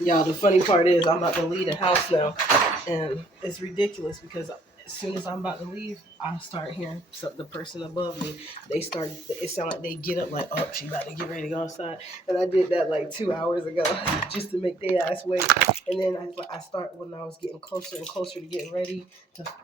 Y'all, the funny part is I'm about to leave the house now, and it's ridiculous because as soon as I'm about to leave, I start hearing the person above me. They start. It sounds like they get up like, oh, she about to get ready to go outside, and I did that like 2 hours ago just to make their ass wait. And then I start when I was getting closer and closer to getting ready.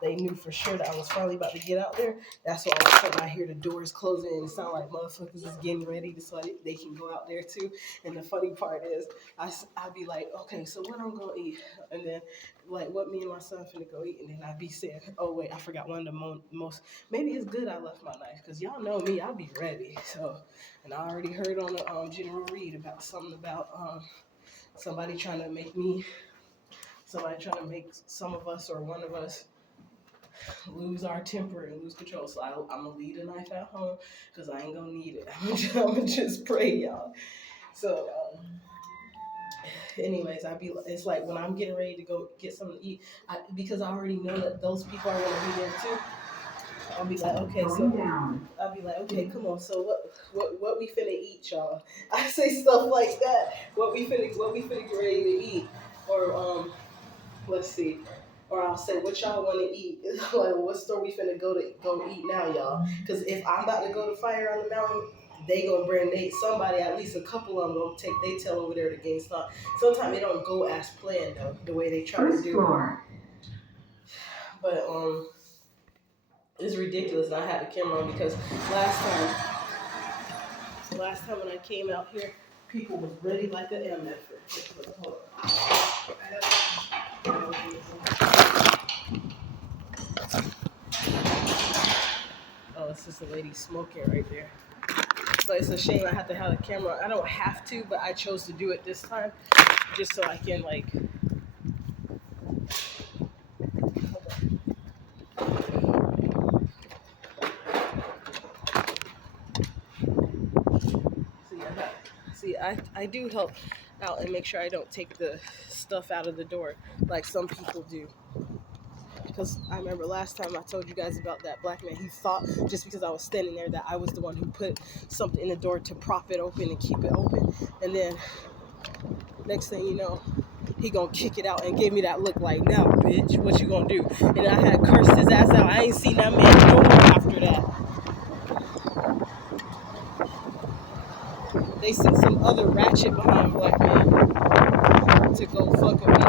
They knew for sure that I was finally about to get out there. That's why all of a sudden I hear the doors closing, and it sounds like motherfuckers is getting ready so they can go out there too. And the funny part is, I'd be like, okay, so what I'm gonna eat, and then like what me and my son finna go eat, and then I'd be saying, oh wait, I forgot one of the most. Maybe it's good I left my knife, cause y'all know me, I'll be ready. So, and I already heard on the General Read about something about somebody trying to make some of us or one of us lose our temper and lose control. So I'm gonna leave the knife at home, cause I ain't gonna need it. I'm gonna just pray, y'all. So. Anyways, it's like when I'm getting ready to go get something to eat, because I already know that those people are gonna be there too. I'll be like, okay, I'll be like, okay, come on. So what we finna eat, y'all? I say stuff like that. What we finna get ready to eat, or let's see. Or I'll say, what y'all want to eat? Like, what store we finna go eat now, y'all? Because if I'm about to go to Fire on the Mountain, they gonna bring somebody, at least a couple of them gonna take they tail over there to GameStop. Sometimes they don't go as planned though, the way they try to do it. But it's ridiculous. And I had the camera on because last time when I came out here, people was ready like an MF. Hold on. Oh, it's just a lady smoking right there. But it's a shame I have to have a camera. I don't have to, but I chose to do it this time just so I can like. I do help out and make sure I don't take the stuff out of the door like some people do. Because I remember last time I told you guys about that black man. He thought just because I was standing there that I was the one who put something in the door to prop it open and keep it open. And then next thing you know, he gonna kick it out and gave me that look like, now bitch, what you gonna do? And I had cursed his ass out. I ain't seen that man no more after that. They sent some other ratchet behind black man to go fuck with me.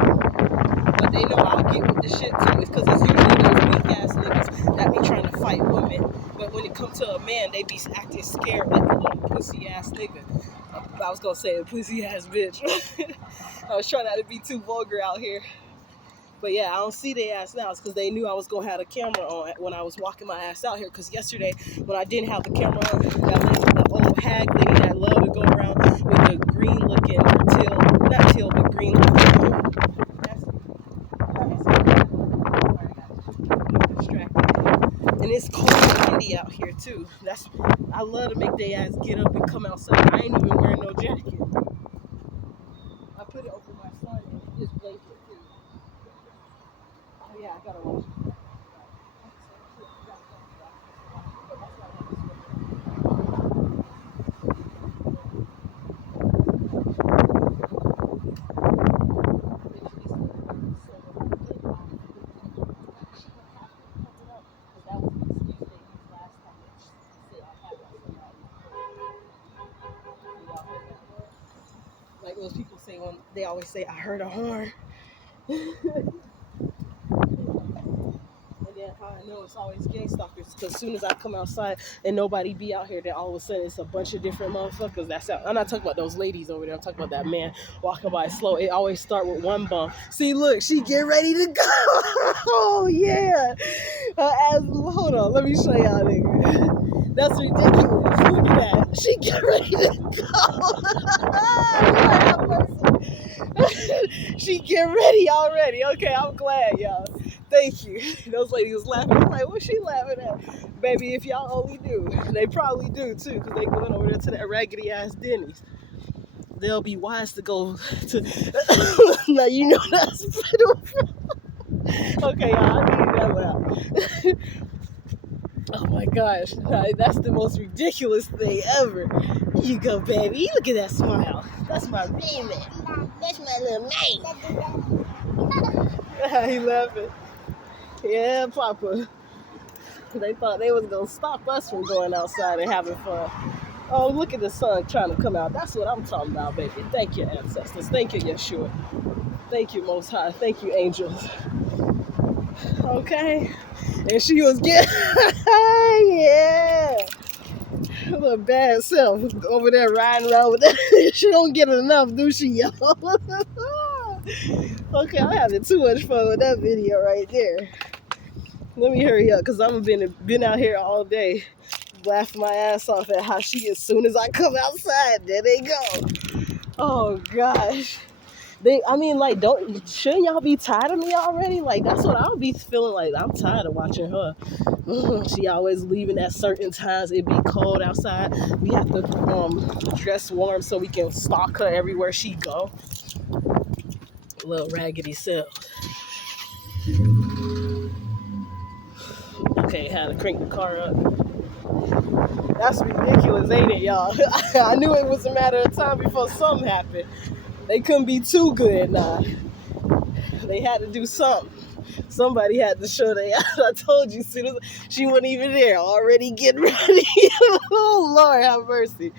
But they know I'll get with the shit too. It's because it's usually those weak ass niggas that be trying to fight women. But when it comes to a man, they be acting scared like a little pussy ass nigga. I was gonna say a pussy ass bitch. I was trying not to be too vulgar out here. But yeah, I don't see their ass now. It's because they knew I was going to have a camera on when I was walking my ass out here. Because yesterday, when I didn't have the camera on, that lady, the old hag lady that loved to go around with the green looking not teal, but green looking. And it's cold and windy out here too. I love to make their ass get up and come outside. I ain't even wearing no jacket. I put it over my son and his blanket too. Oh yeah, I gotta watch it. Like those people say when they always say, I heard a horn. And then how I know it's always gang stalkers, because as soon as I come outside and nobody be out here, then all of a sudden it's a bunch of different motherfuckers that's out. I'm not talking about those ladies over there. I'm talking about that man walking by slow. It always start with one bump. See, look, she get ready to go. Oh yeah. Hold on, let me show y'all, nigga. That's ridiculous. Look at that. She get ready to go. She get ready already. Okay, I'm glad, y'all. Thank you. Those ladies was laughing. I'm like, what's she laughing at? Baby, if y'all only knew. They probably do too, because they going over there to that raggedy ass Denny's. They'll be wise to go to. Now you know that's okay, y'all, I needed that loud. Oh my gosh, that's the most ridiculous thing ever. Here you go, baby. Look at that smile. That's my baby. That's my little mate. He laughing. Yeah, Papa. They thought they was gonna stop us from going outside and having fun. Oh, look at the sun trying to come out. That's what I'm talking about, baby. Thank you, ancestors. Thank you, Yeshua. Thank you, Most High. Thank you, angels. Okay. And she was getting, yeah, a little bad self over there riding around with that. She don't get enough, do she, y'all? Okay, I'm having too much fun with that video right there. Let me hurry up, because I'm been out here all day laughing my ass off at how she, as soon as I come outside, there they go. Oh, gosh. Shouldn't y'all be tired of me already? Like, that's what I'll be feeling like. I'm tired of watching her. She always leaving at certain times. It be cold outside. We have to dress warm so we can stalk her everywhere she go. Little raggedy self. Okay, had to crank the car up. That's ridiculous, ain't it, y'all? I knew it was a matter of time before something happened. They couldn't be too good now. They had to do something. Somebody had to show they. I told you, soon as she wasn't even there, already getting ready. Oh Lord, have mercy.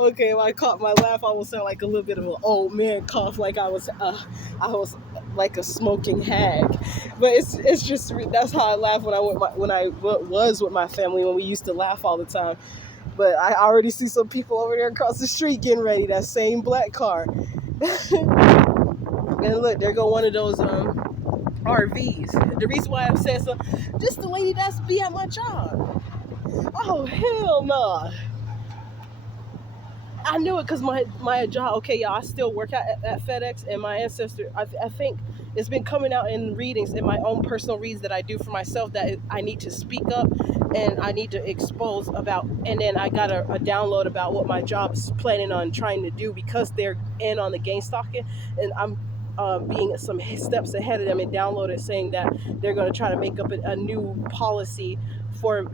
Okay, if I caught my laugh, I would sound like a little bit of an old man cough, like I was like a smoking hag. But it's just that's how I laugh when I was with my family, when we used to laugh all the time. But I already see some people over there across the street getting ready. That same black car. And look, there go one of those RVs. The reason why I'm saying so, just the lady that's be at my job. Oh hell no! Nah. I knew it because my job. Okay, y'all, I still work at FedEx, and my ancestor. I think it's been coming out in readings, in my own personal reads that I do for myself, that I need to speak up and I need to expose about. And then I got a download about what my job is planning on trying to do, because they're in on the game stalking, and I'm being some steps ahead of them, and downloaded saying that they're going to try to make up a new policy for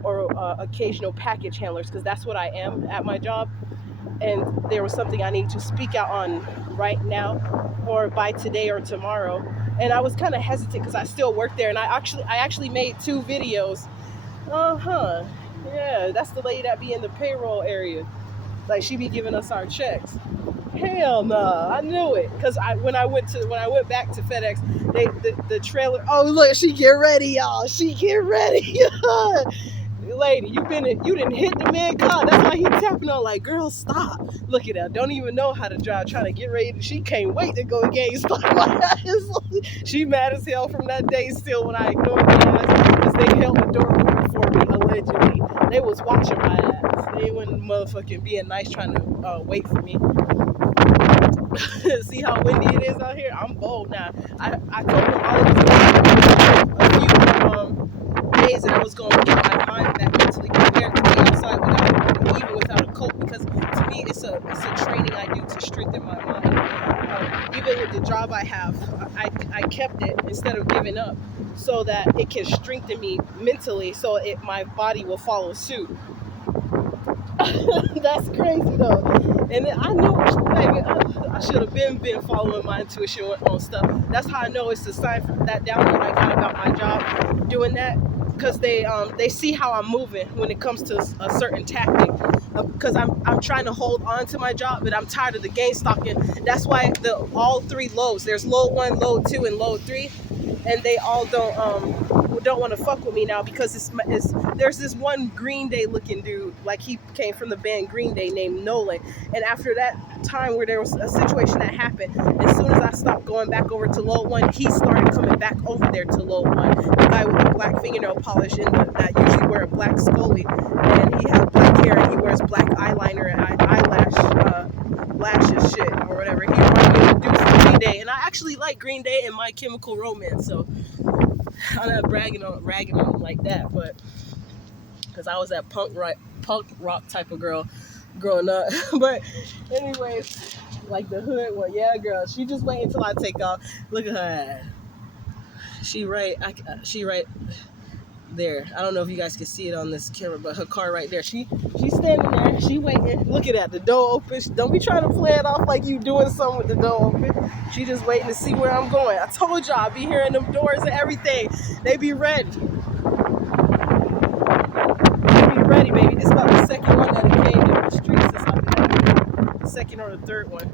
occasional package handlers, because that's what I am at my job. And there was something I need to speak out on right now, or by today or tomorrow. And I was kind of hesitant because I still work there, and I actually made 2 videos. Yeah, that's the lady that be in the payroll area. Like, she be giving us our checks. Hell no, I knew it. Cause when I went back to FedEx, the trailer. Oh look, she get ready, y'all. She get ready. Lady, you didn't hit the man car. That's why he tapping on, like, girl, stop. Look at her. Don't even know how to drive, trying to get ready. She can't wait to go again. She mad as hell from that day still when I ignored the ass, because they held the door open for me, allegedly. They was watching my ass. They wasn't motherfucking being nice, trying to wait for me. See how windy it is out here? I'm bold now. I told them all a few days that I was going to get my mind back mentally prepared to be outside without a coat, because to me it's a training I do to strengthen my mind. Even with the job I have, I kept it instead of giving up, so that it can strengthen me mentally, so my body will follow suit. That's crazy though. And then I knew, baby, I should have been following my intuition on stuff. That's how I know it's a sign for that download I got about my job doing that, because they see how I'm moving when it comes to a certain tactic. Because I'm trying to hold on to my job, but I'm tired of the game stalking. That's why all 3 loads. There's load 1, load 2, and load 3, and they all don't want to fuck with me now, because there's this one Green Day looking dude, like he came from the band Green Day, named Nolan. And after that time where there was a situation that happened, as soon as I stopped going back over to load 1, he started coming back over there to load 1. The guy with the black fingernail polish and that usually wear a black scully, and he has black hair, and he wears black eyeliner and lashes shit or whatever. He reminded me of a dude from Green Day, and I actually like Green Day and My Chemical Romance, so I'm not ragging on them like that, but because I was that punk rock type of girl growing up. But anyways, like the hood one, yeah, girl, she just wait until I take off. Look at her. She right. there. I don't know if you guys can see it on this camera, but her car right there. She's standing there. She waiting. Look at that. The door open. Don't be trying to play it off like you doing something with the door open. She just waiting to see where I'm going. I told y'all I be hearing them doors and everything. They be ready. They be ready, baby. This is about the second one that it came down the street since I've been out. The second or the third one.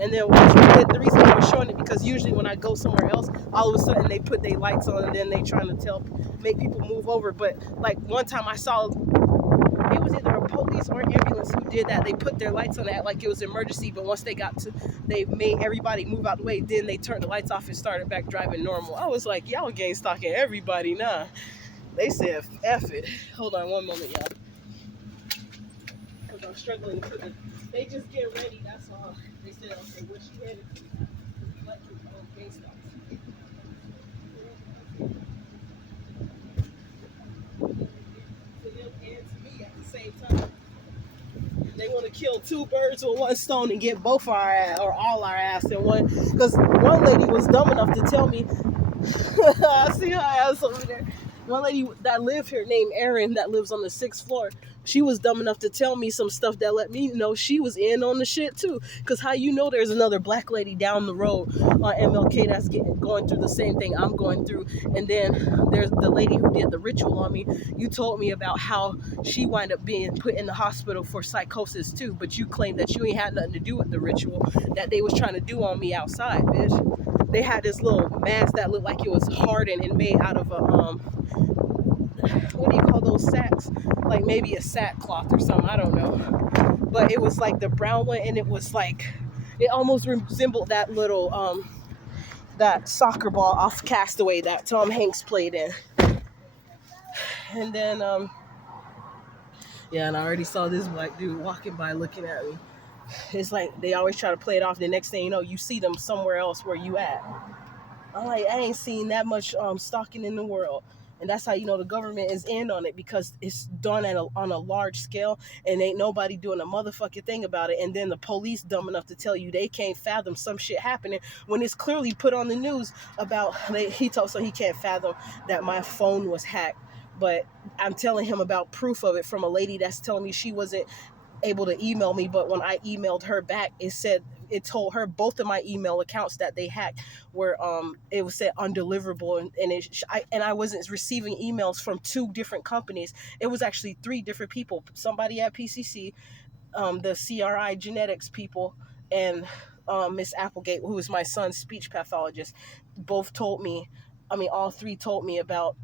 And then the reason I was showing it because usually when I go somewhere else, all of a sudden they put their lights on and then they trying to make people move over. But like one time I saw it was either a police or an ambulance who did that. They put their lights on that like it was emergency, but once they made everybody move out the way. Then they turned the lights off and started back driving normal. I was like, y'all gang stalking everybody now. They said, F it. Hold on one moment, y'all. Because I'm struggling to put they just get ready, that's all. They said, okay, where she headed to? Like, gang stalk. To them and to me at the same time. They want to kill two birds with one stone and get both our ass, or all our ass in one. Because one lady was dumb enough to tell me, I see her ass over there. One lady that lived here named Erin that lives on the 6th floor. She was dumb enough to tell me some stuff that let me know she was in on the shit too. Cause how you know there's another black lady down the road on MLK that's going through the same thing I'm going through. And then there's the lady who did the ritual on me. You told me about how she wound up being put in the hospital for psychosis too. But you claimed that you ain't had nothing to do with the ritual that they was trying to do on me outside, bitch. They had this little mask that looked like it was hardened and made out of a what do you call those sacks? Like maybe a sackcloth or something. I don't know. But it was like the brown one, and it was like it almost resembled that little that soccer ball off Castaway that Tom Hanks played in. And then yeah, and I already saw this black dude walking by looking at me. It's like they always try to play it off. The next thing you know, you see them somewhere else where you at. I'm like, I ain't seen that much stalking in the world. And that's how you know the government is in on it, because it's done on a large scale and ain't nobody doing a motherfucking thing about it. And then the police dumb enough to tell you they can't fathom some shit happening when it's clearly put on the news about so he can't fathom that my phone was hacked. But I'm telling him about proof of it from a lady that's telling me she wasn't able to email me, but when I emailed her back, it told her both of my email accounts that they hacked were it was said undeliverable, and I wasn't receiving emails from two different companies. It was actually three different people. Somebody at PCC, the CRI genetics people, and Miss Applegate, who is my son's speech pathologist, both told me. I mean, all three told me about.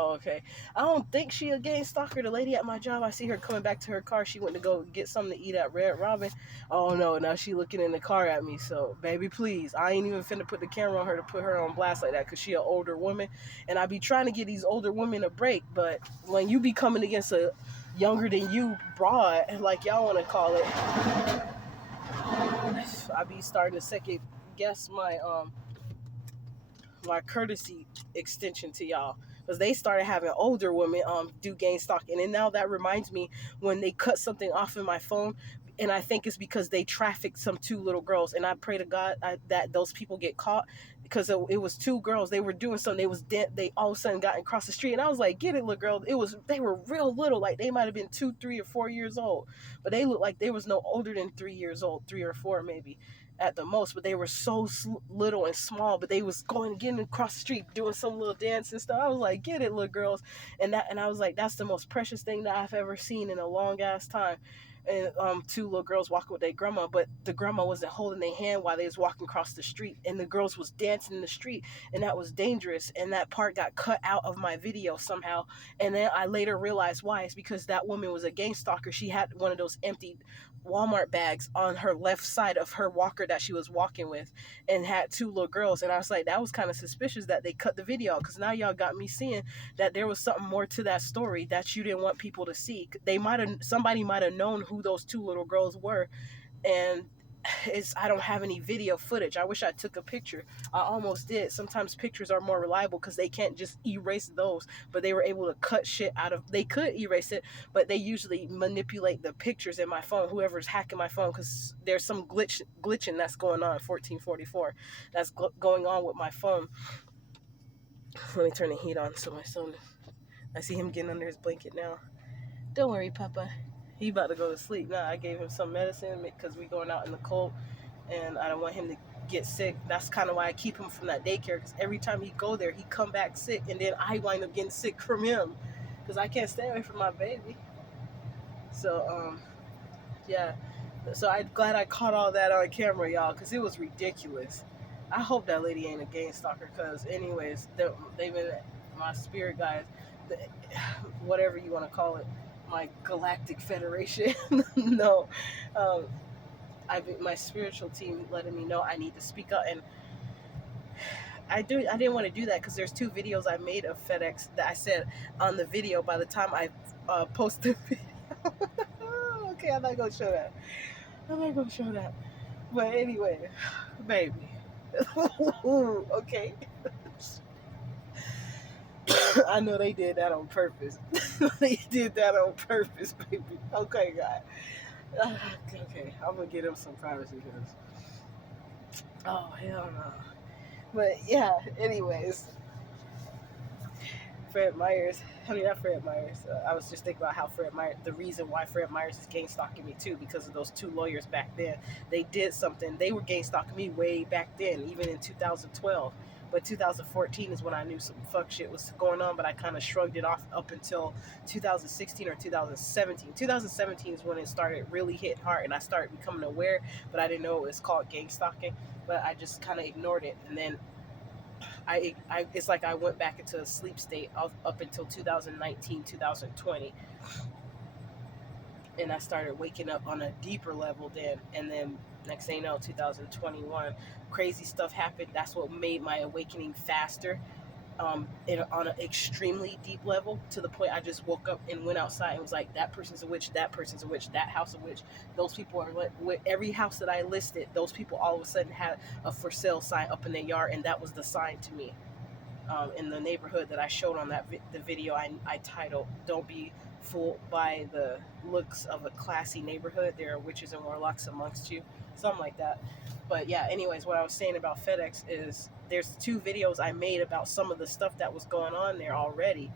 Oh, okay. I don't think she a gang stalker. The lady at my job, I see her coming back to her car. She went to go get something to eat at Red Robin. Oh no, now she looking in the car at me. So, baby, please. I ain't even finna put the camera on her to put her on blast like that, because she an older woman. And I be trying to get these older women a break, but when you be coming against a younger than you broad, like y'all want to call it, I be starting to second guess my courtesy extension to y'all, because they started having older women do gang stalking. And now that reminds me, when they cut something off in my phone, and I think it's because they trafficked some two little girls, and I pray to God that those people get caught, because it was two girls. They were doing something. They all of a sudden got across the street, and I was like, get it, little girl. They were real little, like they might have been 2, 3, or 4 years old, but they looked like they was no older than 3 years old, 3 or 4 maybe at the most. But they were so little and small, but they was getting across the street doing some little dance and stuff. I was like, get it, little girls. And I was like, that's the most precious thing that I've ever seen in a long ass time. And two little girls walking with their grandma, but the grandma wasn't holding their hand while they was walking across the street, and the girls was dancing in the street, and that was dangerous. And that part got cut out of my video somehow. And then I later realized why. It's because that woman was a gang stalker. She had one of those empty Walmart bags on her left side of her walker that she was walking with, and had two little girls. And I was like, that was kind of suspicious that they cut the video out, because now y'all got me seeing that there was something more to that story that you didn't want people to see. Somebody might have known who those two little girls were, and I don't have any video footage. I wish I took a picture. I almost did. Sometimes pictures are more reliable because they can't just erase those, but they were able to cut shit out of. They could erase it, but they usually manipulate the pictures in my phone. Whoever's hacking my phone, because there's some glitching that's going on. 1444, that's going on with my phone. Let me turn the heat on so my son. I see him getting under his blanket now. Don't worry, Papa. He about to go to sleep now. I gave him some medicine because we going out in the cold, and I don't want him to get sick. That's kind of why I keep him from that daycare, because every time he go there, he come back sick, and then I wind up getting sick from him, because I can't stay away from my baby. So yeah. So I'm glad I caught all that on camera, y'all, because it was ridiculous. I hope that lady ain't a gang stalker, because anyways, they've been my spirit guides, the, whatever you want to call it, my galactic federation. No, um, my spiritual team letting me know I need to speak up, and I didn't want to do that because there's 2 videos I made of FedEx that I said on the video. By the time I post the video, okay, I'm not gonna show that. I'm not gonna show that. But anyway, baby. Okay. I know they did that on purpose. They did that on purpose, baby. Okay, God. Okay, I'm gonna get him some privacy because. Oh hell no. But yeah. Anyways, Fred Myers. I mean, not Fred Myers. I was just thinking about how Fred Myers, the reason why Fred Myers is gang stalking me too, because of those 2 lawyers back then. They did something. They were gang stalking me way back then, even in 2012. But 2014 is when I knew some fuck shit was going on, but I kind of shrugged it off up until 2016 or 2017. 2017 is when it started really hitting hard, and I started becoming aware, but I didn't know it was called gang stalking. But I just kind of ignored it, and then it's like I went back into a sleep state up until 2019, 2020, and I started waking up on a deeper level then. And then next thing you know, 2021, crazy stuff happened. That's what made my awakening faster. On an extremely deep level, to the point I just woke up and went outside and was like, that person's a witch, that person's a witch, that house a witch, those people are with every house that I listed, those people all of a sudden had a for sale sign up in their yard, and that was the sign to me. In the neighborhood that I showed on the video, I titled "Don't Be Fooled by the Looks of a Classy Neighborhood. There are witches and warlocks amongst you," something like that. But yeah, anyways, what I was saying about FedEx is there's 2 videos I made about some of the stuff that was going on there already,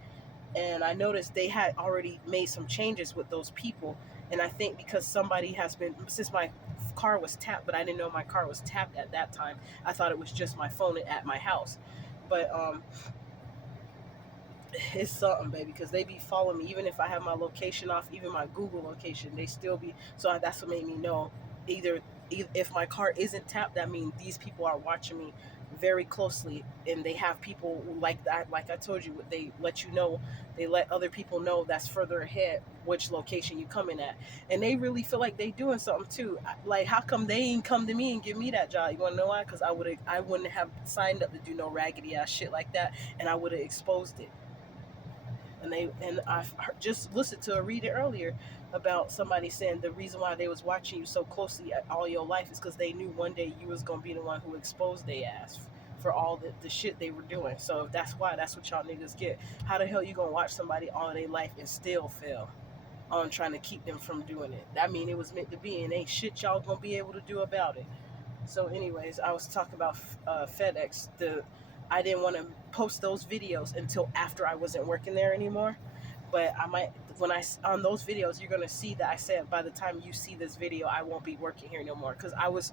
and I noticed they had already made some changes with those people. And I think because somebody has been, since my car was tapped, but I didn't know my car was tapped at that time. I thought it was just my phone at my house. But it's something, baby, because they be following me. Even if I have my location off, even my Google location, they still be. So that's what made me know. Either if my car isn't tapped, that means these people are watching me very closely, and they have people like that. Like I told you, they let you know. They let other people know that's further ahead which location you coming at, and they really feel like they doing something too. Like, how come they ain't come to me and give me that job? You want to know why? Because I wouldn't have signed up to do no raggedy ass shit like that, and I would have exposed it. And I just listened to a read earlier about somebody saying the reason why they was watching you so closely all your life is because they knew one day you was gonna be the one who exposed their ass for all the shit they were doing. So if that's why, that's what y'all niggas get. How the hell you gonna watch somebody all their life and still fail on trying to keep them from doing it? I mean, it was meant to be, and ain't shit y'all gonna be able to do about it. So, anyways, I was talking about FedEx. I didn't want to post those videos until after I wasn't working there anymore. But I might, on those videos, you're gonna see that I said by the time you see this video, I won't be working here no more, because I was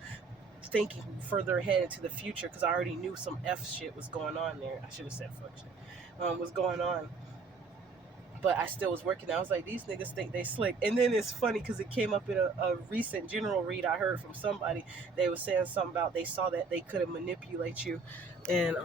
thinking further ahead into the future, because I already knew some F shit was going on there. I should have said fuck shit. Was going on, but I still was working. I was like, these niggas think they slick. And then it's funny because it came up in a recent general read I heard from somebody. They were saying something about they saw that they couldn't manipulate you, and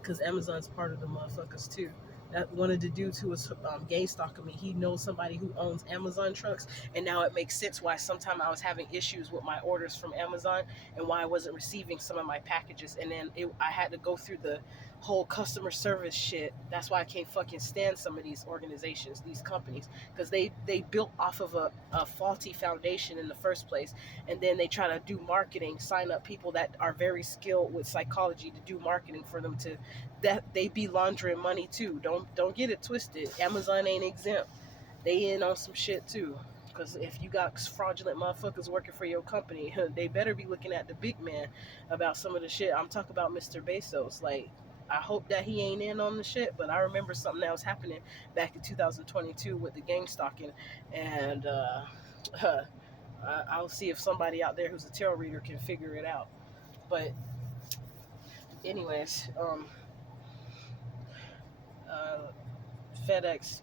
because Amazon's part of the motherfuckers too. That one of the dudes who was gang stalking me, he knows somebody who owns Amazon trucks, and now it makes sense why sometimes I was having issues with my orders from Amazon and why I wasn't receiving some of my packages. And then I had to go through the whole customer service shit. That's why I can't fucking stand some of these organizations, these companies, because they built off of a faulty foundation in the first place, and then they try to do marketing, sign up people that are very skilled with psychology to do marketing for them to, that they be laundering money too. Don't get it twisted. Amazon ain't exempt. They in on some shit too. Because if you got fraudulent motherfuckers working for your company, they better be looking at the big man about some of the shit. I'm talking about Mr. Bezos. Like, I hope that he ain't in on the shit, but I remember something that was happening back in 2022 with the gang stalking, and I'll see if somebody out there who's a tarot reader can figure it out. But anyways, uh, FedEx,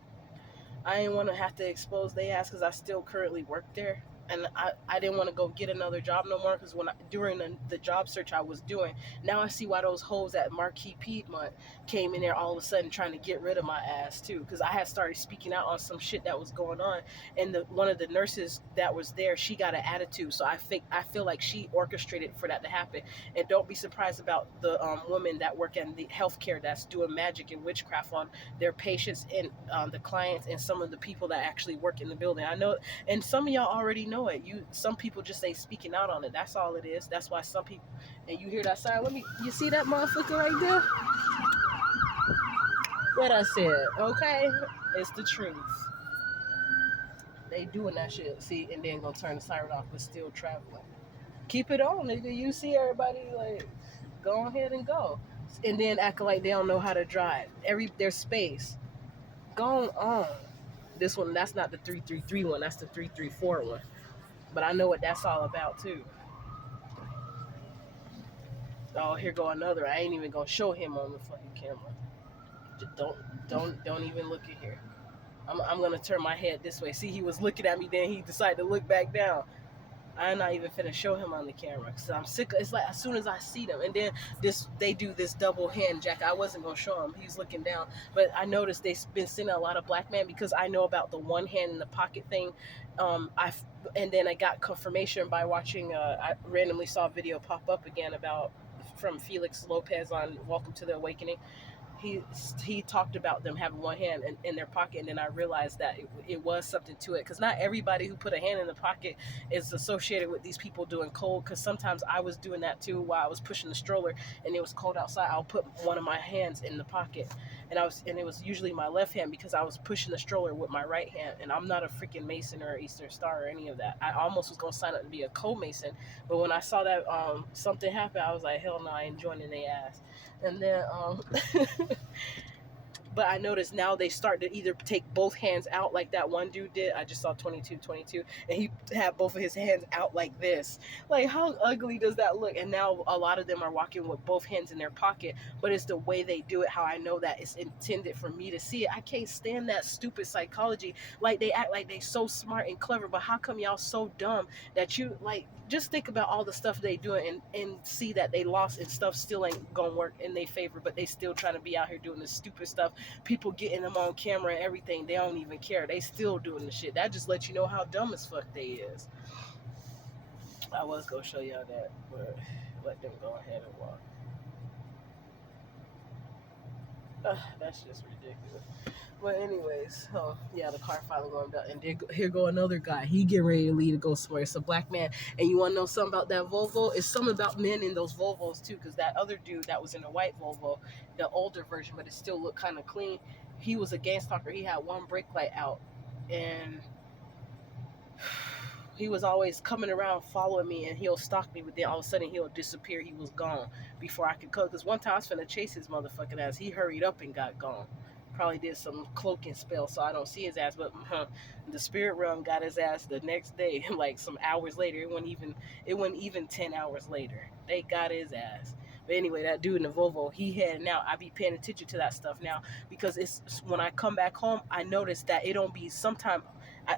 I didn't want to have to expose they ass because I still currently work there. And I didn't want to go get another job no more because during the job search I was doing, now I see why those hoes at Marquis Piedmont came in there all of a sudden trying to get rid of my ass too, because I had started speaking out on some shit that was going on, and one of the nurses that was there, she got an attitude, so I feel like she orchestrated for that to happen. And don't be surprised about the women that work in the healthcare that's doing magic and witchcraft on their patients and the clients and some of the people that actually work in the building. I know, and some of y'all already know it. Some people just ain't speaking out on it. That's all it is. That's why some people, and you hear that siren. You see that motherfucker right there? What I said, okay? It's the truth. They doing that shit. See, and then gonna turn the siren off, but still traveling. Keep it on, nigga. You see everybody like, go ahead and go, and then acting like they don't know how to drive. There's space. Go on. This one, that's not the 333 one. That's the 334 one. But I know what that's all about too. Oh, here go another. I ain't even gonna show him on the fucking camera. Just don't even look at here. I'm gonna turn my head this way. See, he was looking at me, then he decided to look back down. I'm not even finna show him on the camera because I'm sick. It's like as soon as I see them, and then they do this double hand jack. I wasn't gonna show him. He's looking down, but I noticed they've been sending a lot of black men because I know about the one hand in the pocket thing. And then I got confirmation by watching. I randomly saw a video pop up again about from Felix Lopez on Welcome to the Awakening. He talked about them having one hand in their pocket, and then I realized that it was something to it, because not everybody who put a hand in the pocket is associated with these people doing cold, because sometimes I was doing that too while I was pushing the stroller and it was cold outside. I'll put one of my hands in the pocket, and it was usually my left hand because I was pushing the stroller with my right hand, and I'm not a freaking Mason or Eastern Star or any of that. I almost was going to sign up to be a co-Mason, but when I saw that something happen, I was like, hell no, I ain't joining their ass. And then but I noticed now they start to either take both hands out like that one dude did. I just saw 22, and he had both of his hands out like this. Like, how ugly does that look? And now a lot of them are walking with both hands in their pocket, but it's the way they do it, how I know that it's intended for me to see it. I can't stand that stupid psychology. Like, they act like they so smart and clever, but how come y'all so dumb that you, like, just think about all the stuff they do and see that they lost and stuff still ain't gonna work in their favor, but they still trying to be out here doing this stupid stuff. People getting them on camera and everything, they don't even care. They still doing the shit. That just lets you know how dumb as fuck they is. I was gonna show y'all that, but let them go ahead and walk. That's just ridiculous. But anyways, oh yeah, the car finally going down, and here go another guy. He get ready to leave to go somewhere. It's a black man, and you want to know something about that Volvo? It's something about men in those Volvos too, because that other dude that was in the white Volvo, the older version, but it still looked kind of clean. He was a gang stalker. He had one brake light out, and he was always coming around following me, and he'll stalk me, but then all of a sudden he'll disappear. He was gone before I could come. Because one time I was finna chase his motherfucking ass. He hurried up and got gone. Probably did some cloaking spell so I don't see his ass, but the spirit realm got his ass the next day, like some hours later. It wasn't even 10 hours later. They got his ass. But anyway, that dude in the Volvo, he heading out. I be paying attention to that stuff now, because it's when I come back home, I notice that it don't be sometime.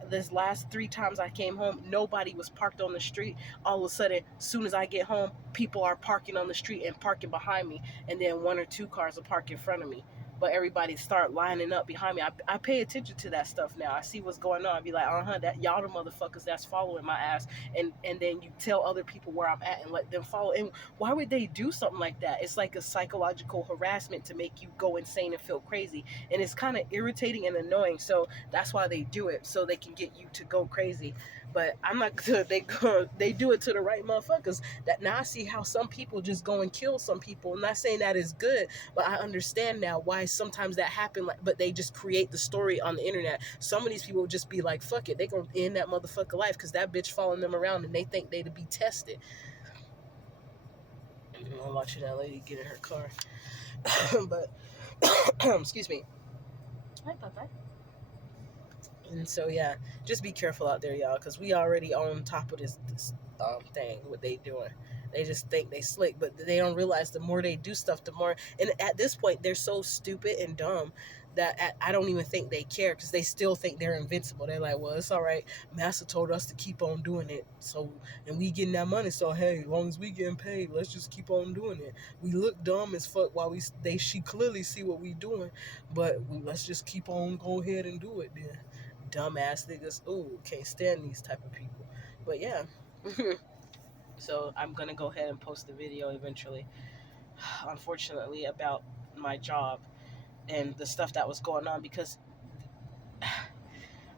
This last 3 times I came home, nobody was parked on the street. All of a sudden, as soon as I get home, people are parking on the street and parking behind me, and then 1 or 2 cars will park in front of me. But everybody start lining up behind me. I pay attention to that stuff now. I see what's going on. I be like, that y'all the motherfuckers that's following my ass. And then you tell other people where I'm at and let them follow. And why would they do something like that? It's like a psychological harassment to make you go insane and feel crazy. And it's kind of irritating and annoying. So that's why they do it, so they can get you to go crazy. But I'm not good. They do it to the right motherfuckers. That now I see how some people just go and kill some people. I'm not saying that is good, but I understand now why sometimes that happen. But they just create the story on the internet. Some of these people just be like, fuck it, they gonna end that motherfucker life because that bitch following them around and they think they to be tested. I'm watching that lady get in her car. But excuse me. Hi, Papa. And so yeah, just be careful out there, y'all, because we already on top of this thing. What they doing? They just think they slick, but they don't realize the more they do stuff, the more. And at this point, they're so stupid and dumb that I don't even think they care because they still think they're invincible. They're like, well, it's all right. Master told us to keep on doing it, so and we getting that money. So hey, as long as we getting paid, let's just keep on doing it. We look dumb as fuck while she clearly see what we doing, but let's just keep on go ahead and do it then. Dumbass niggas. Ooh, can't stand these type of people. But yeah. So I'm gonna go ahead and post the video eventually. Unfortunately, about my job and the stuff that was going on because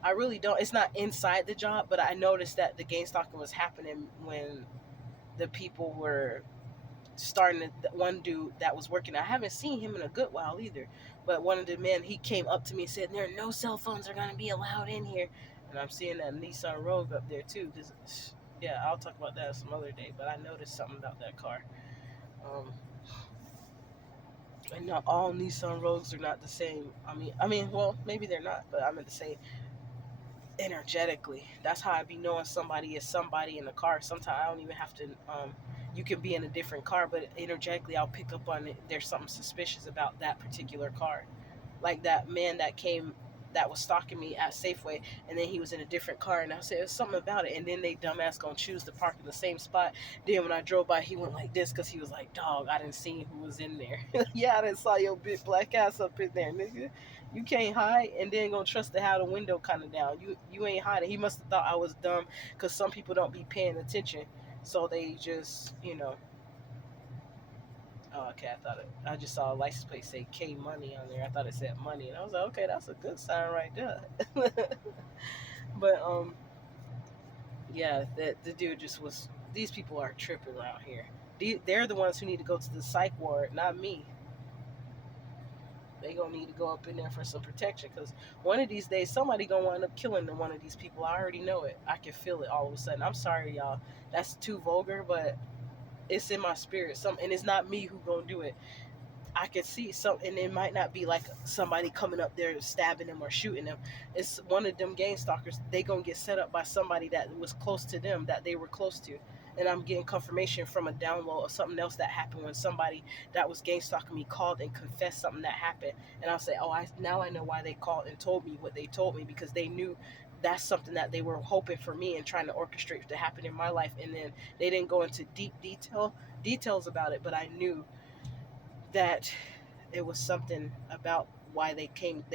I really don't. It's not inside the job, but I noticed that the gang stalking was happening when the people were starting to, one dude that was working. I haven't seen him in a good while either, but one of the men, he came up to me and said there are no cell phones are going to be allowed in here, and I'm seeing that Nissan Rogue up there too. Cause yeah, I'll talk about that some other day, but I noticed something about that car. um and not all Nissan Rogues are not the same. I mean well, maybe they're not, but I meant to say energetically. That's how I be knowing somebody is somebody in the car. Sometimes I don't even have to. You can be in a different car, but energetically, I'll pick up on it. There's something suspicious about that particular car. Like that man that came, that was stalking me at Safeway, and then he was in a different car, and I said there's something about it. And then they dumbass gonna choose to park in the same spot. Then when I drove by, he went like this because he was like, "Dog, I didn't see who was in there." Yeah, I didn't saw your big black ass up in there, nigga. You can't hide, and then gonna trust to have the window kind of down. You ain't hiding. He must have thought I was dumb because some people don't be paying attention, so they just Oh, okay. I just saw a license plate say K Money on there. I thought it said money, and I was like, okay, that's a good sign right there. But yeah, that the dude just was. These people are tripping around here. They're the ones who need to go to the psych ward, not me. They gonna need to go up in there for some protection because one of these days somebody gonna wind up killing one of these people. I already know it. I can feel it all of a sudden. I'm sorry, y'all. That's too vulgar, but it's in my spirit. And it's not me who gonna do it. I could see some, and it might not be like somebody coming up there stabbing them or shooting them. It's one of them gang stalkers. They gonna get set up by somebody that was close to them, that they were close to. And I'm getting confirmation from a download of something else that happened when somebody that was gang stalking me called and confessed something that happened. And I'll say, oh, I know why they called and told me what they told me because they knew that's something that they were hoping for me and trying to orchestrate to happen in my life. And then they didn't go into deep details about it, but I knew that it was something about why they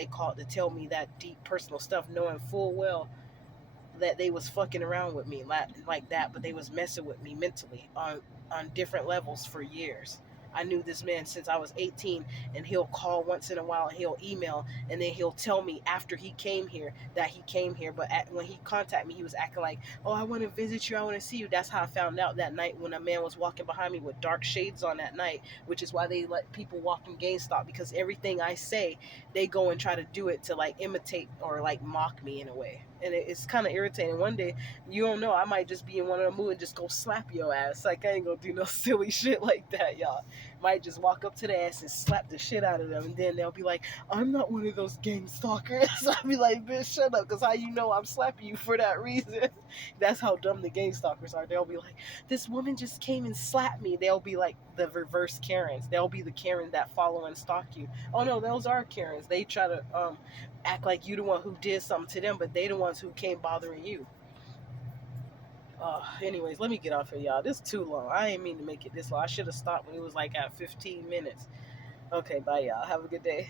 called to tell me that deep personal stuff, knowing full well that they was fucking around with me like that, but they was messing with me mentally on different levels for years. I knew this man since I was 18, and he'll call once in a while, and he'll email, and then he'll tell me after he came here that he came here. But when he contacted me, he was acting like, "Oh, I want to visit you. I want to see you." That's how I found out that night when a man was walking behind me with dark shades on that night, which is why they let people walk in GameStop because everything I say, they go and try to do it to like imitate or like mock me in a way, and it's kind of irritating. One day, you don't know, I might just be in one of the mood and just go slap your ass. Like I ain't gonna do no silly shit like that, y'all. Might just walk up to the ass and slap the shit out of them, and then they'll be like, "I'm not one of those gang stalkers." I'll be like, "Bitch, shut up," because how you know I'm slapping you for that reason? That's how dumb the gang stalkers are. They'll be like, "This woman just came and slapped me." They'll be like the reverse Karens. They'll be the Karen that follow and stalk you. Oh no, those are Karens. They try to act like you the one who did something to them, but they the ones who came bothering you. Anyways, let me get off here, y'all. This is too long. I ain't mean to make it this long. I should have stopped when it was like at 15 minutes. Okay, bye, y'all. Have a good day.